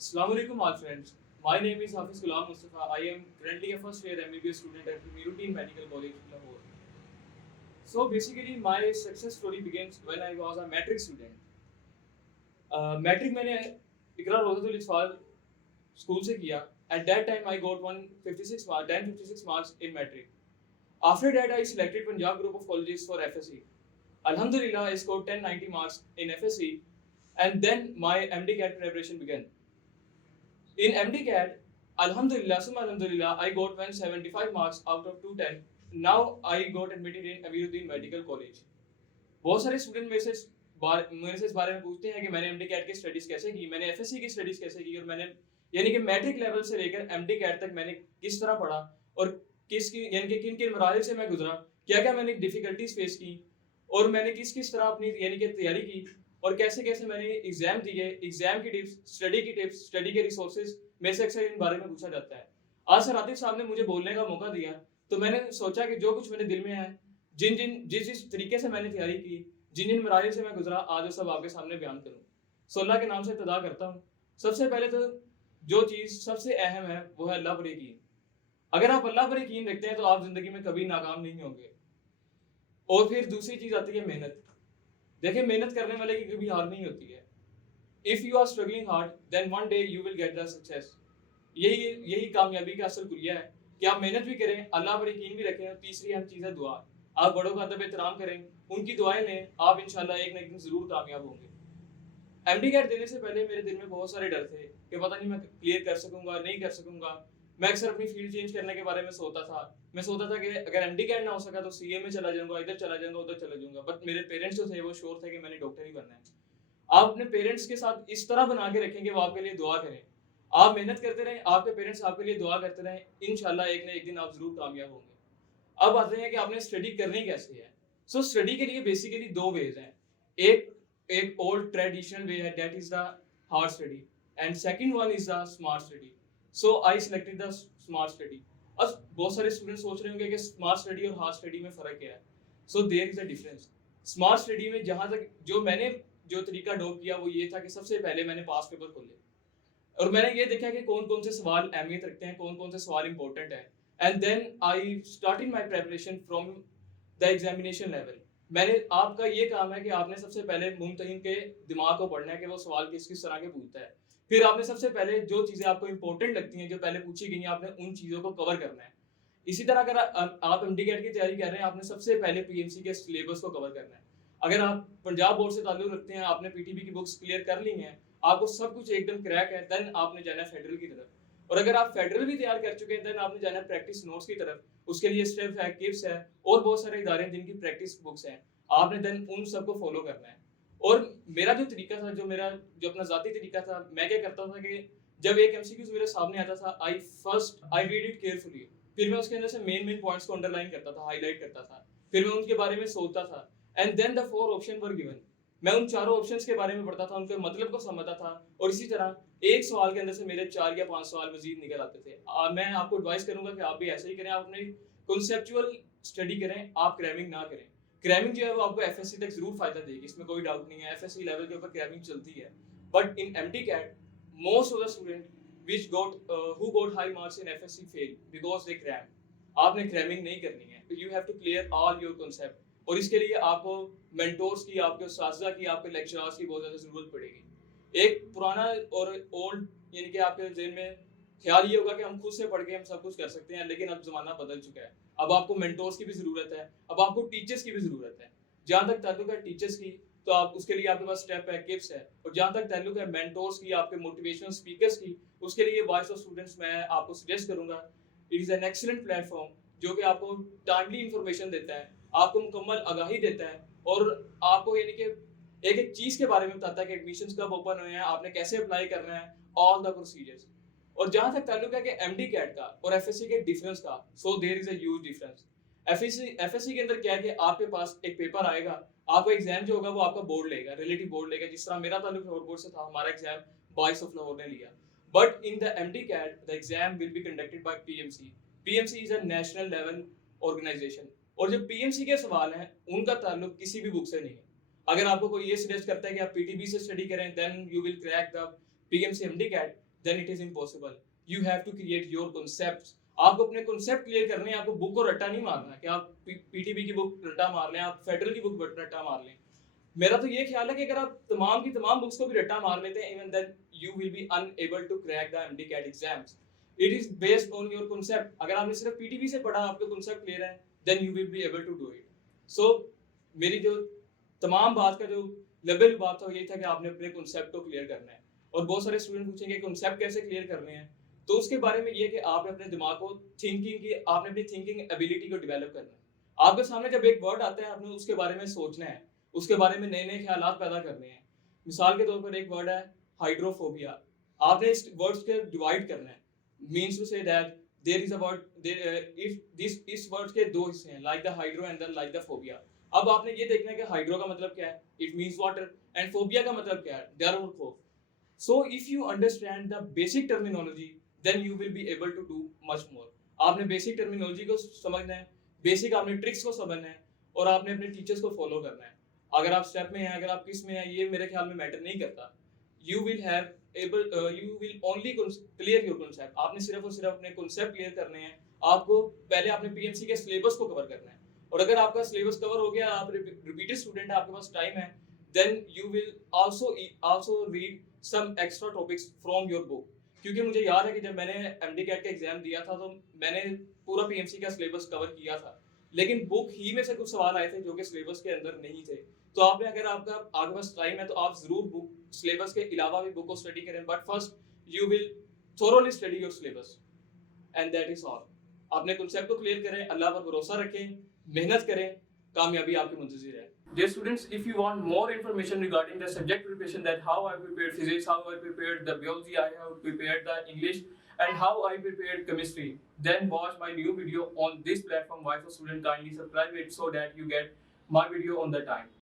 Assalamu alaikum, all friends. My name is Hafiz Ghulam Mustafa. I am currently a first year MBBS student at Miruddin Medical College, Lahore. So basically, my success story begins when I was a matric student. Matric मैंने Iqra रोज़ातुल इत्फाल school से किया. At that time, I got 156 marks, 1056 marks in matric. After that, I selected Punjab group of colleges for FSC. Alhamdulillah, I scored 1090 marks in FSC, and then my MD CAT preparation began. In MD CAT, Alhamdulillah, I got 175 marks out of 210. Now I got admitted in Amiruddin Medical College. बहुत सारे student मेरे से इस बारे में पूछते हैं कि मैंने एमडी कैट की स्टडीज कैसे की, मैंने एफएससी की स्टडीज कैसे की, और मैंने यानी कि मैट्रिक लेवल से लेकर एमडी कैट तक मैंने किस तरह पढ़ा और यानी कि किन किन मराहल से मैं गुजरा, क्या क्या मैंने डिफिकल्टीज फेस की, और मैंने किस किस तरह अपनी यानी कि तैयारी की, और कैसे कैसे मैंने एग्जाम दिए, एग्जाम की टिप्स, स्टडी के रिसोर्सेज मेरे से अक्सर इन बारे में पूछा जाता है. आज सर आतिफ साहब ने मुझे बोलने का मौका दिया, तो मैंने सोचा कि जो कुछ मेरे दिल में है, जिस तरीके से मैंने तैयारी की, जिन मराहल से मैं गुजरा, आज वो सब आपके सामने बयान करूँ. सो अल्लाह के नाम से इब्तिदा करता हूँ. सबसे पहले तो जो चीज़ सबसे अहम है वो है अल्लाह पर यकीन. अगर आप अल्लाह पर यकीन रखते हैं तो आप जिंदगी में कभी नाकाम नहीं होंगे. और फिर दूसरी चीज़ आती है मेहनत. देखिए, मेहनत करने वाले की कभी हार नहीं होती है. If you are struggling hard then one day you will get the success. यही कामयाबी का असल कुरिया है कि आप मेहनत भी करें, अल्लाह पर यकीन भी रखें, और तीसरी अहम चीज़ है दुआ. आप बड़ों का अदब एहतराम करें, उनकी दुआएं लें, आप इंशाल्लाह एक ना एक दिन ज़रूर कामयाब होंगे. एमडी कैट देने से पहले मेरे दिल में बहुत सारे डर थे कि पता नहीं मैं क्लियर कर सकूंगा, नहीं कर सकूंगा. मैं अक्सर अपनी फील्ड चेंज करने के बारे में सोचता था. मैं सोचता था कि अगर एमडी कैट ना हो सका तो सीए में चला जाऊंगा, इधर चला जाऊंगा, उधर चला जाऊंगा. बट मेरे पेरेंट्स जो थे वो श्योर थे कि मैंने डॉक्टर ही बनना है. आप अपने पेरेंट्स के साथ इस तरह बना के रखें कि वो आपके लिए दुआ करें. आप मेहनत करते रहें, आपके पेरेंट्स आपके लिए दुआ करते रहें, इंशाल्लाह एक ना एक दिन आप जरूर कामयाब होंगे. अब आते हैं कि आपने स्टडी करनी कैसे है. सो स्टडी के लिए बेसिकली दो वेज हैं. एक एक ओल्ड ट्रेडिशनल वे है, that is the hard study, and second one is the smart study. So I selected the smart study. अब बहुत सारे स्टूडेंट सोच रहे होंगे कि स्मार्ट स्टडी और हार्ड स्टडी में फ़र्क क्या है. So there is a difference. Smart study में जहाँ तक जो तरीका अडॉप्ट किया वो ये था कि सबसे पहले मैंने पास पेपर खोले, और मैंने ये देखा कि कौन कौन से सवाल अहमियत रखते हैं, कौन कौन से सवाल इंपॉर्टेंट है. And then I starting my preparation from the examination level. आपका ये काम है कि आपने सबसे पहले मुमतहिन के दिमाग को पढ़ना है कि वो सवाल किस किस तरह के पूछता है. फिर आपने सबसे पहले जो चीज़ें आपको इंपॉर्टेंट लगती हैं, जो पहले पूछी गई हैं, आपने उन चीज़ों को कवर करना है. इसी तरह अगर आप एमडी कैट की तैयारी कर रहे हैं, आपने सबसे पहले पीएमसी के सिलेबस को कवर करना है. अगर आप पंजाब बोर्ड से ताल्लुक रखते हैं, आपने पीटीबी की बुक्स क्लियर कर ली हैं, आपको सब कुछ एकदम क्रैक है, देन आपने जाना है फेडरल की तरफ. और अगर आप फेडरल भी तैयार कर चुके हैं, देन आपने जाना है प्रैक्टिस नोट्स की तरफ. उसके लिए स्टेप है, किप्स है, और बहुत सारे इदारे हैं जिनकी प्रैक्टिस बुक्स हैं. आपने देन उन सबको फॉलो करना है. और मेरा जो तरीका था, जो अपना ज़ाती तरीका था, मैं क्या करता था कि जब एक एमसीक्यूज मेरे सामने आता था, आई रीड इट केयरफुली. फिर मैं उसके अंदर से मेन पॉइंट्स को अंडरलाइन करता था, हाईलाइट करता था. फिर मैं उनके बारे में सोचता था, and then the 4 option were given. मैं उन चारों ऑप्शंस के बारे में पढ़ता था, उनके मतलब को समझता था, और इसी तरह एक सवाल के अंदर से मेरे 4 या 5 सवाल मजीद निकल आते थे. मैं आपको एडवाइस करूंगा कि आप भी ऐसे ही करें. आप अपनी कॉन्सेप्चुअल स्टडी करें, आप क्रैमिंग ना करें. क्रैमिंग जो है वो आपको एफएससी तक जरूर फायदा देगी, इसमें कोई डाउट नहीं है. एफएससी लेवल के ऊपर क्रैमिंग चलती है. But in MD CAT most of the student who got high marks in FSC fail because they cram. आपने क्रैमिंग नहीं करनी है. You have to clear all your concept, और इसके लिए आपको मेंटोर्स की, आपके उस्ताज़ा की, आपके लेक्चरर्स की बहुत ज़्यादा ज़रूरत पड़ेगी. एक पुराना और ओल्ड यानी कि आपके जहन में ख्याल ये होगा कि हम खुद से पढ़ के हम सब कुछ कर सकते हैं, लेकिन अब ज़माना बदल चुका है. अब आपको मेंटोर्स की भी ज़रूरत है, अब आपको टीचर्स की भी ज़रूरत है. जहाँ तक ताल्लुक है टीचर्स की, तो आप उसके लिए आपके पास स्टेप है, किप्स है. और जहाँ तक ताल्लुक है मेंटोर्स की, आपके मोटिवेशनल स्पीकर्स की, उसके लिए वॉइस ऑफ स्टूडेंट्स मैं आपको सजेस्ट करूंगा. It is an excellent platform जो कि आपको टाइमली इंफॉर्मेशन देता है, आपको मुकम्मल आगाही देता है, और आपको यानी कि एक एक चीज़ के बारे में बताता है कि एडमिशंस कब ओपन हुए हैं, आपने कैसे अप्लाई करना है, ऑल द प्रोसीजर्स. और जहाँ तक ताल्लुक है कि एमडी कैट का और एफएससी के डिफरेंस का, so there is a huge difference. FSc के अंदर क्या है कि आपके पास एक पेपर आएगा, आपका एग्जाम जो होगा वो आपका बोर्ड लेगा, रिलेटिव बोर्ड लेगा. जिस तरह मेरा ताल्लुक लाहौर बोर्ड से था, हमारा एग्जाम बॉयज ऑफ लाहौर ने लिया. But in the MDCAT, the exam will be conducted by PMC. PMC is a national level organization. और जो PMC के सवाल हैं, उनका ताल्लुक किसी भी बुक से नहीं है. अगर आपको कोई ये सजेस्ट करता है कि आप PTB से स्टडी करें, then you will crack the PMC MDCAT, then it is impossible. You have to create your concepts. आपको अपने कॉन्सेप्ट क्लियर करने हैं, आपको बुक को रट्टा नहीं मारना है कि आप पीटीबी की बुक रट्टा मार लें, आप फेडरल की बुक रट्टा मार लें. मेरा तो ये ख्याल है कि अगर आप तमाम की तमाम बुक्स को भी रट्टा मार लेते हैं, even then you will be unable to crack the MD CAT exams. It is based on your concept. अगर आपने सिर्फ पीटीबी से पढ़ा, आपका कॉन्सेप्ट क्लियर है, then you will be able to do it. So मेरी जो तमाम बात का जो लेवल बात था, ये था कि आपने अपने कॉन्सेप्ट को क्लियर करना है. और बहुत सारे स्टूडेंट पूछेंगे कॉन्सेप्ट कैसे क्लियर करने हैं, तो उसके बारे में ये कि आपने अपने दिमाग को आपने अपनी थिंकिंग एबिलिटी को डेवलप करना है. आपके सामने जब एक वर्ड आता है, आपने उसके बारे में सोचना है, उसके बारे में नए नए ख्यालात पैदा करने हैं. मिसाल के तौर पर एक वर्ड है हाइड्रोफोबिया. आपने इस वर्ड्स के डिवाइड करना है. Means to say that there is a word, if इस वर्ड्स के दो हिस्से हैं, like the hydro and the like the phobia. अब आपने ये देखना है कि हाइड्रो का मतलब क्या है, it means water, and phobia का मतलब क्या है, डर और खौफ. So if you understand the basic terminology, then you will be able to do much more. आपने बेसिक टर्मिनोलॉजी को समझना है, बेसिक आपने ट्रिक्स को समझना है, और आपने अपने टीचर्स को फॉलो करना है. अगर आप स्टेप में हैं, अगर आप किस में हैं, ये मेरे ख्याल में मैटर नहीं करता. You will only clear your concept. आपने सिर्फ और सिर्फ अपने कॉन्सेप्ट क्लियर करने हैं. आपको पहले आपने पीएमसी के सिलेबस को कवर करना है, और अगर आपका सिलेबस कवर हो गया, आप रिपीटेड स्टूडेंट है, आपके पास टाइम है, then you will also read some extra topics from your book. क्योंकि मुझे याद है कि जब मैंने एमडी कैट का एग्जाम दिया था, तो मैंने पूरा पीएमसी का सिलेबस कवर किया था, लेकिन बुक ही में से कुछ सवाल आए थे जो कि सिलेबस के अंदर नहीं थे. तो आपने, अगर आपका आपके पास टाइम है, तो आप जरूर बुक सिलेबस के अलावा भी बुक को स्टडी करें, but first you will thoroughly study your syllabus, and that is all. अपने कॉन्सेप्ट को क्लियर करें, अल्लाह पर भरोसा रखें, मेहनत करें, कामयाबी आपकी मुंतज़िर है. Dear students, if you want more information regarding the subject preparation, that how I prepared physics, how I prepared the biology, I have prepared the English, and how I prepared chemistry, then watch my new video on this platform, Voice of Student. Kindly subscribe it so that you get my video on the time.